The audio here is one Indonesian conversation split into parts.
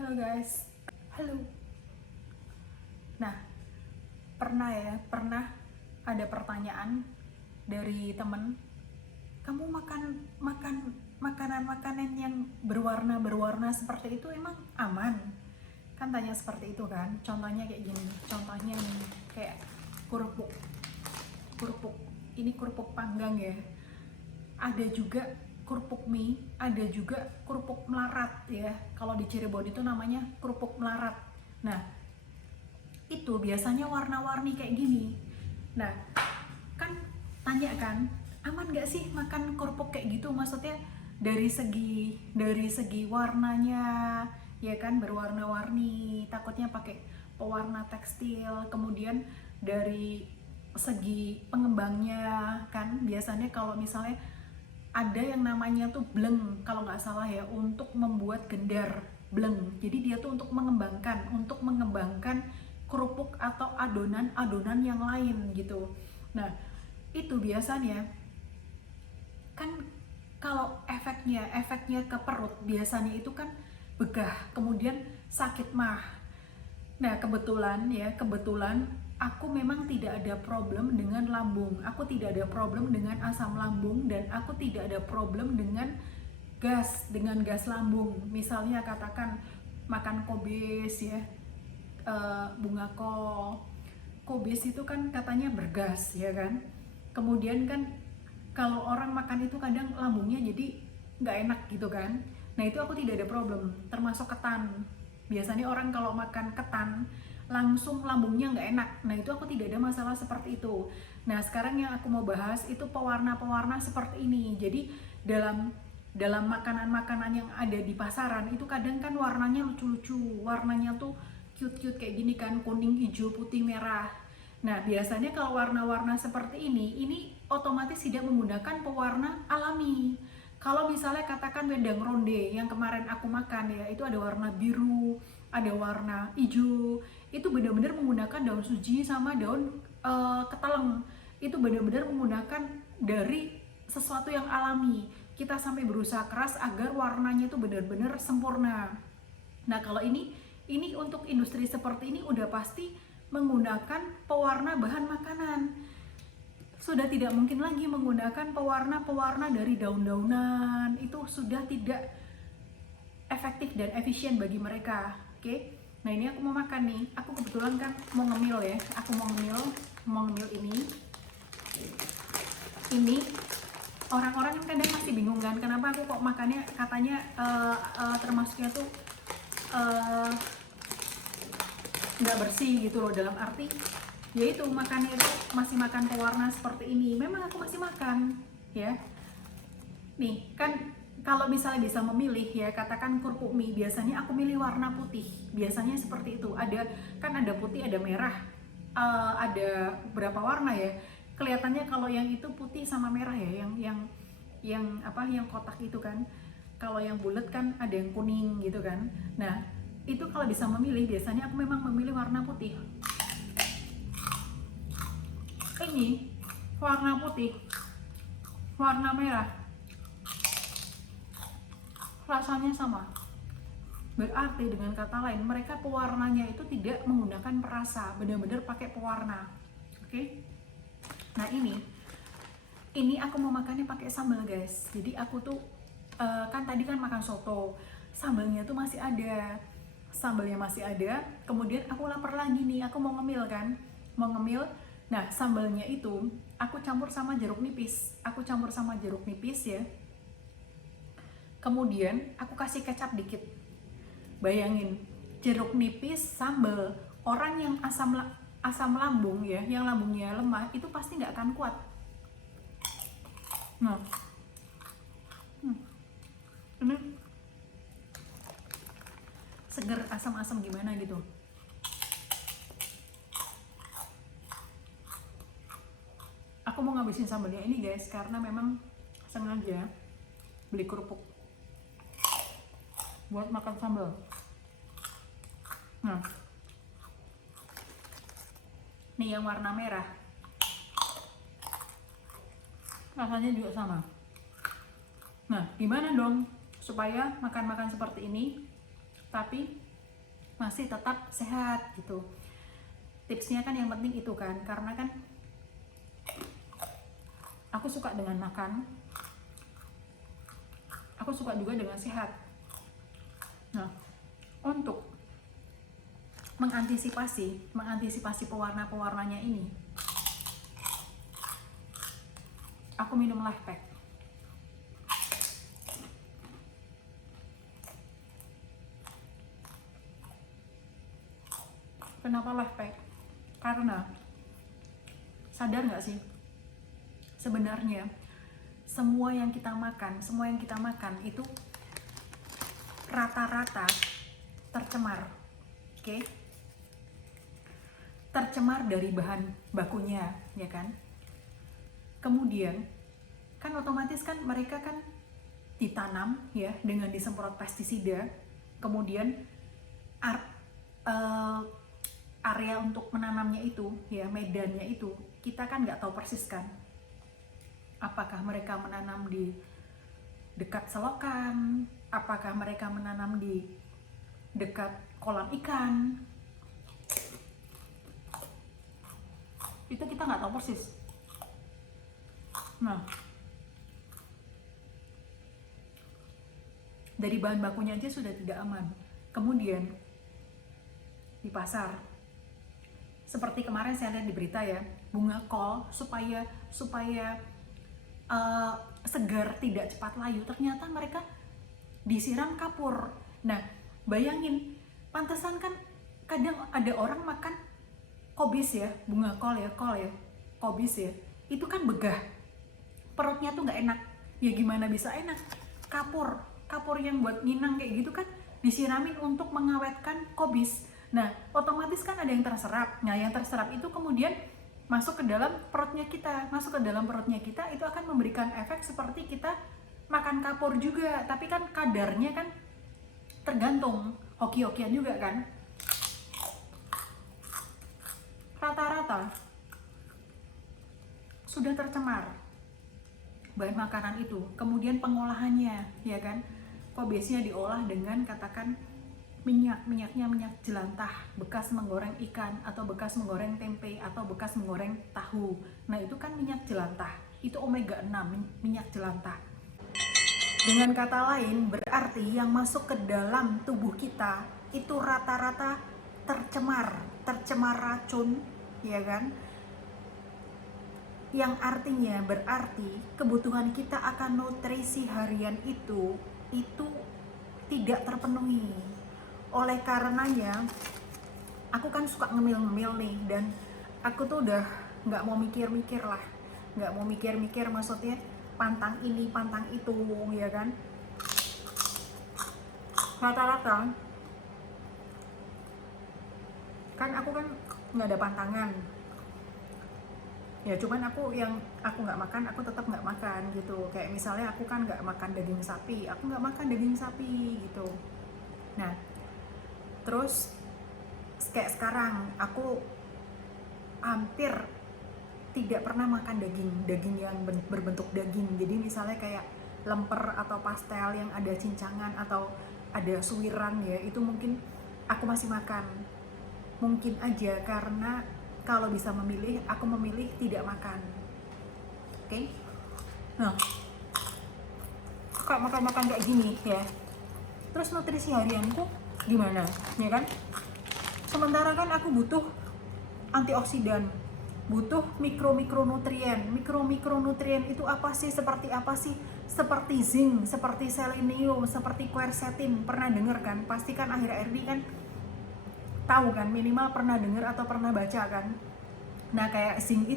Halo guys, halo. Nah, pernah ada pertanyaan dari temen, kamu makan makan makanan-makanan yang berwarna-berwarna seperti itu emang aman? Kan tanya seperti itu kan. Contohnya kayak gini, contohnya nih, kayak kerupuk. Kerupuk. Ini kerupuk panggang ya. Ada juga kerupuk mie, ada juga kerupuk melarat ya. Kalau di Cirebon itu namanya kerupuk melarat. Nah, itu biasanya warna-warni kayak gini. Nah, kan tanya kan, aman gak sih makan kerupuk kayak gitu? Maksudnya dari segi warnanya, ya kan, berwarna-warni, takutnya pakai pewarna tekstil. Kemudian dari segi pengembangnya kan, biasanya kalau misalnya ada yang namanya tuh bleng kalau nggak salah ya, untuk membuat gendar bleng. Jadi dia tuh untuk mengembangkan kerupuk atau adonan-adonan yang lain gitu. Nah, itu biasanya kan kalau efeknya ke perut biasanya itu kan begah, kemudian sakit mah. Nah, kebetulan aku memang tidak ada problem dengan lambung. Aku tidak ada problem dengan asam lambung, dan aku tidak ada problem dengan gas lambung. Misalnya katakan makan kobis ya, bunga kobis itu kan katanya bergas ya kan. Kemudian kan kalau orang makan itu kadang lambungnya jadi nggak enak gitu kan. Nah, itu aku tidak ada problem, termasuk ketan. Biasanya orang kalau makan ketan langsung lambungnya nggak enak. Nah, itu aku tidak ada masalah seperti itu. Nah, sekarang yang aku mau bahas itu pewarna-pewarna seperti ini. Jadi dalam makanan-makanan yang ada di pasaran itu kadang kan warnanya lucu-lucu, warnanya tuh cute-cute kayak gini kan, kuning, hijau, putih, merah. Nah, biasanya kalau warna-warna seperti ini otomatis tidak menggunakan pewarna alami. Kalau misalnya katakan wedang ronde yang kemarin aku makan ya, itu ada warna biru, ada warna hijau, itu benar-benar menggunakan daun suji sama daun keteleng. Itu benar-benar menggunakan dari sesuatu yang alami. Kita sampai berusaha keras agar warnanya itu benar-benar sempurna. Nah, kalau ini untuk industri seperti ini udah pasti menggunakan pewarna bahan makanan. Sudah tidak mungkin lagi menggunakan pewarna-pewarna dari daun-daunan. Itu sudah tidak efektif dan efisien bagi mereka. Oke. Nah, ini aku mau makan nih. Aku kebetulan kan mau ngemil ya. Aku mau ngemil ini. Ini orang-orang kan kadang masih bingung kan, kenapa aku kok makannya katanya termasuknya tuh nggak bersih gitu loh, dalam arti yaitu makannya itu masih makan pewarna seperti ini. Memang aku masih makan ya. Nih kan, kalau misalnya bisa memilih ya, katakan kerupuk mie, biasanya aku milih warna putih, biasanya seperti itu. Ada putih, ada merah, ada berapa warna ya kelihatannya. Kalau yang itu putih sama merah ya, yang kotak itu kan. Kalau yang bulat kan ada yang kuning gitu kan. Nah, itu kalau bisa memilih, biasanya aku memang memilih warna putih. Ini warna putih, warna merah, rasanya sama. Berarti dengan kata lain, mereka pewarnanya itu tidak menggunakan perasa, benar-benar pakai pewarna. Oke? Nah, ini aku mau makannya pakai sambal guys. Jadi aku tuh kan tadi kan makan soto, sambalnya tuh masih ada, kemudian aku lapar lagi nih, aku mau ngemil kan, nah sambalnya itu aku campur sama jeruk nipis ya, kemudian aku kasih kecap dikit. Bayangin, jeruk nipis, sambal. Orang yang asam lambung ya, yang lambungnya lemah, itu pasti nggak akan kuat. Nah, ini seger, asam-asam gimana gitu. Aku mau ngabisin sambalnya ini guys, karena memang sengaja beli kerupuk buat makan sambal. Nah, nih yang warna merah, rasanya juga sama. Nah, gimana dong supaya makan-makan seperti ini tapi masih tetap sehat gitu. Tipsnya kan yang penting itu kan, karena kan aku suka dengan makan, aku suka juga dengan sehat. Nah, untuk mengantisipasi pewarna-pewarnanya ini, aku minum Life Pack. Kenapa Life Pack? Karena sadar nggak sih, sebenarnya semua yang kita makan itu rata-rata tercemar, oke? Tercemar dari bahan bakunya, ya kan? Kemudian kan otomatis kan mereka kan ditanam ya dengan disemprot pestisida, kemudian area untuk menanamnya itu ya, medannya itu kita kan nggak tahu persis kan, apakah mereka menanam di dekat selokan, apakah mereka menanam di dekat kolam ikan, itu kita nggak tahu persis. Nah, dari bahan bakunya aja sudah tidak aman. Kemudian di pasar, seperti kemarin saya lihat di berita ya, bunga kol supaya segar, tidak cepat layu, ternyata mereka disiram kapur. Nah, bayangin, pantesan kan kadang ada orang makan kobis ya, bunga kol ya, kobis ya, itu kan begah, perutnya tuh nggak enak. Ya gimana bisa enak? Kapur yang buat minang kayak gitu kan disiramin untuk mengawetkan kobis. Nah, otomatis kan ada yang terserap. Nah, yang terserap itu kemudian masuk ke dalam perutnya kita. Itu akan memberikan efek seperti kita makan kapur juga. Tapi kan kadarnya kan tergantung, hoki-hokian juga kan. Rata-rata sudah tercemar bahan makanan itu. Kemudian pengolahannya, ya kan. Kobisnya diolah dengan katakan minyaknya minyak jelantah bekas menggoreng ikan, atau bekas menggoreng tempe, atau bekas menggoreng tahu. Nah, itu kan minyak jelantah, itu omega 6 minyak jelantah. Dengan kata lain, berarti yang masuk ke dalam tubuh kita itu rata-rata tercemar racun, ya kan? Yang artinya berarti kebutuhan kita akan nutrisi harian itu tidak terpenuhi. Oleh karenanya, aku kan suka ngemil-ngemil nih, dan aku tuh udah nggak mau mikir-mikir lah, maksudnya pantang ini, pantang itu, ya kan. Rata-rata kan aku kan nggak ada pantangan, ya cuman aku nggak makan, aku tetap nggak makan gitu. Kayak misalnya aku kan nggak makan daging sapi, aku nggak makan daging sapi gitu. Nah, terus kayak sekarang aku hampir tidak pernah makan daging yang berbentuk daging. Jadi misalnya kayak lemper atau pastel yang ada cincangan atau ada suiran ya, itu mungkin aku masih makan. Mungkin aja karena kalau bisa memilih, aku memilih tidak makan. Oke? Nah, kalau makan kayak gini ya, terus nutrisi harianku gimana, ya kan? Sementara kan aku butuh antioksidan, butuh mikronutrien. Mikronutrien itu apa sih? Seperti apa sih? Seperti zinc, seperti selenium, seperti quercetin. Pernah dengar kan? Pasti kan akhir-akhir ini kan tahu kan, minimal pernah dengar atau pernah baca kan. Nah, kayak zinc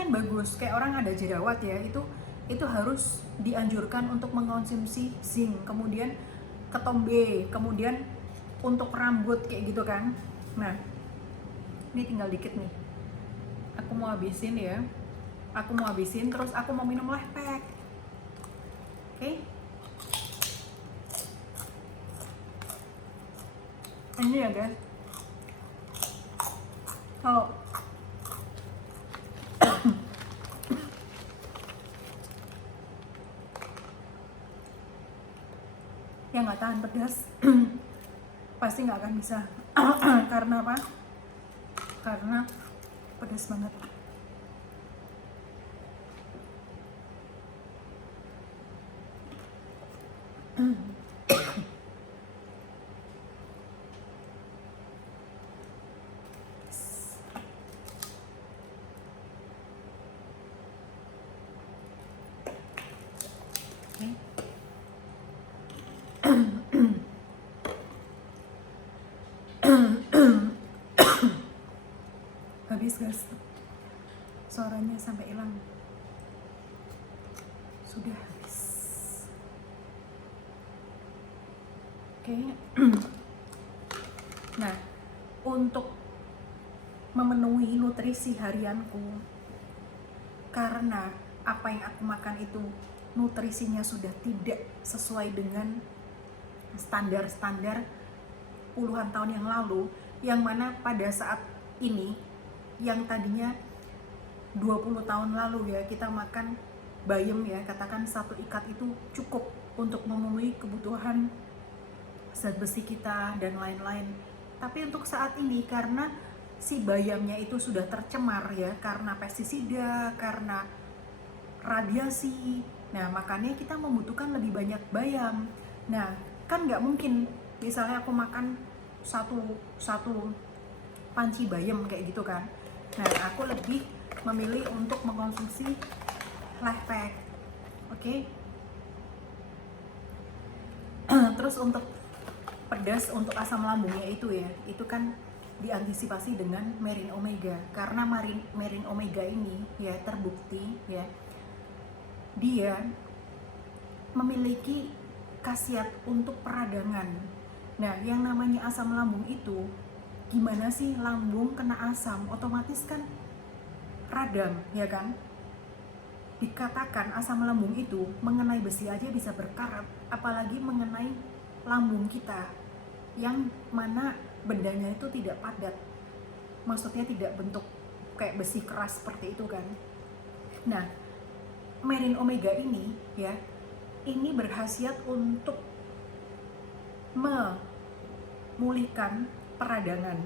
kan bagus. Kayak orang ada jerawat ya, itu harus dianjurkan untuk mengkonsumsi zinc. Kemudian ketombe, kemudian untuk rambut kayak gitu kan. Nah, ini tinggal dikit nih, aku mau habisin terus aku mau minum Life Pack. Oke? Ini ya guys, kalau yang nggak tahan pedas pasti nggak akan bisa. Karena apa? Karena pedas banget. Habis guys, suaranya sampai hilang. Sudah habis. Oke. Nah, untuk memenuhi nutrisi harianku, karena apa yang aku makan itu nutrisinya sudah tidak sesuai dengan standar-standar puluhan tahun yang lalu, yang mana pada saat ini, yang tadinya 20 tahun lalu ya, kita makan bayam ya, katakan satu ikat itu cukup untuk memenuhi kebutuhan zat besi kita dan lain-lain. Tapi untuk saat ini, karena si bayamnya itu sudah tercemar ya, karena pestisida, karena radiasi, nah makanya kita membutuhkan lebih banyak bayam. Nah kan nggak mungkin misalnya aku makan satu panci bayam kayak gitu kan. Nah aku lebih memilih untuk mengkonsumsi life pack. Oke. Terus untuk pedas, untuk asam lambungnya itu ya, itu kan diantisipasi dengan Merin Omega, karena Merin Omega ini ya terbukti ya, dia memiliki khasiat untuk peradangan. Nah yang namanya asam lambung itu, gimana sih lambung kena asam, otomatis kan radang ya kan. Dikatakan asam lambung itu mengenai besi aja bisa berkarat, apalagi mengenai lambung kita yang mana bendanya itu tidak padat, maksudnya tidak bentuk kayak besi keras seperti itu kan. Nah Merin Omega ini ya, ini berkhasiat untuk memulihkan peradangan.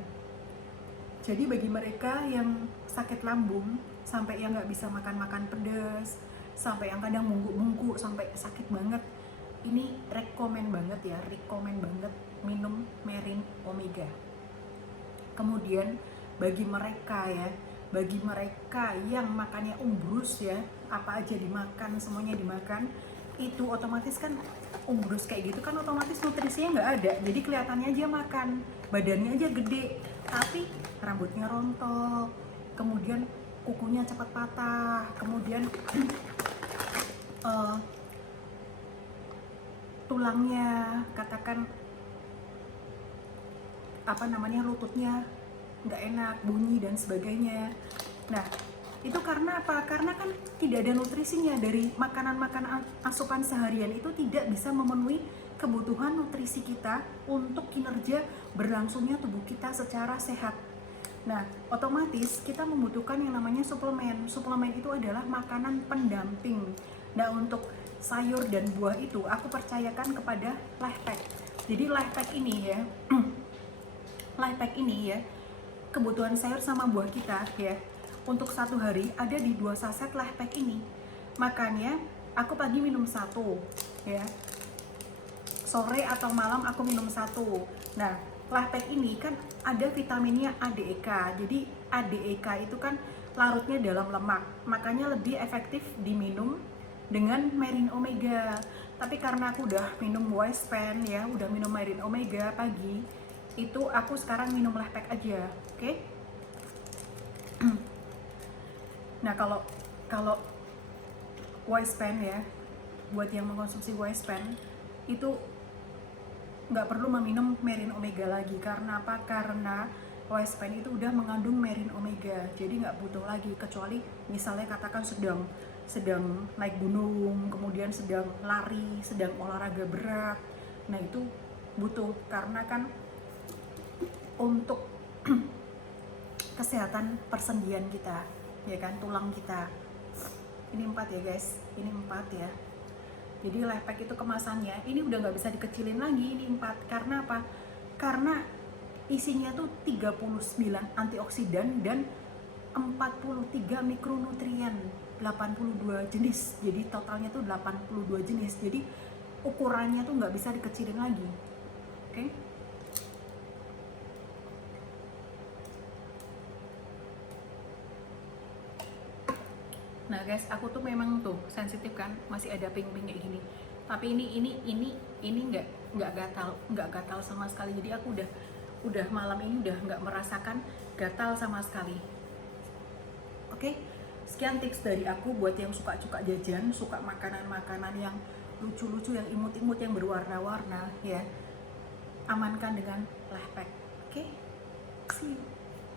Jadi bagi mereka yang sakit lambung, sampai yang nggak bisa makan pedas, sampai yang kadang mungkuk-mungkuk, sampai sakit banget, ini rekomen banget minum Merin Omega. Kemudian bagi mereka yang makannya umbrus ya, apa aja dimakan, semuanya dimakan, itu otomatis kan umbrus kayak gitu kan, otomatis nutrisinya nggak ada, jadi kelihatannya aja makan, badannya aja gede, tapi rambutnya rontok, kemudian kukunya cepat patah, kemudian tulangnya, katakan lututnya nggak enak, bunyi dan sebagainya. Nah itu karena apa? Karena kan tidak ada nutrisinya. Dari makanan-makanan asupan seharian itu tidak bisa memenuhi kebutuhan nutrisi kita untuk kinerja berlangsungnya tubuh kita secara sehat. Nah otomatis kita membutuhkan yang namanya suplemen. Suplemen itu adalah makanan pendamping. Nah untuk sayur dan buah itu aku percayakan kepada life pack. Jadi life pack ini ya, kebutuhan sayur sama buah kita ya, untuk satu hari ada di 2 saset life pack ini. Makanya aku pagi minum 1 ya, sore atau malam aku minum 1. Nah life pack ini kan ada vitaminnya ADEK. Jadi ADEK itu kan larutnya dalam lemak, makanya lebih efektif diminum dengan Merin Omega. Tapi karena aku udah minum Wispan ya, udah minum Merin Omega pagi, itu aku sekarang minum life pack aja. Oke? Nah kalau Wispan ya, buat yang mengkonsumsi Wispan itu nggak perlu meminum Merin Omega lagi. Karena apa? Karena Wispan itu udah mengandung Merin Omega, jadi nggak butuh lagi, kecuali misalnya katakan sedang naik gunung, kemudian sedang lari, sedang olahraga berat, nah itu butuh, karena kan untuk kesehatan persendian kita ya kan, tulang kita. Ini 4 ya guys, ini 4 ya. Jadi life pack itu kemasannya ini udah nggak bisa dikecilin lagi, ini 4. Karena apa? karena isinya tuh 39 antioksidan dan 43 mikronutrien, 82 jenis. Jadi totalnya tuh 82 jenis. Jadi ukurannya tuh nggak bisa dikecilin lagi. Oke? Nah guys, aku tuh memang tuh sensitif kan, masih ada ping-ping kayak gini. Tapi ini nggak gatal sama sekali. Jadi aku udah malam ini udah nggak merasakan gatal sama sekali. Oke, sekian tips dari aku buat yang suka jajan, suka makanan-makanan yang lucu-lucu, yang imut-imut, yang berwarna-warna ya. Amankan dengan Lehpack. Oke, see you.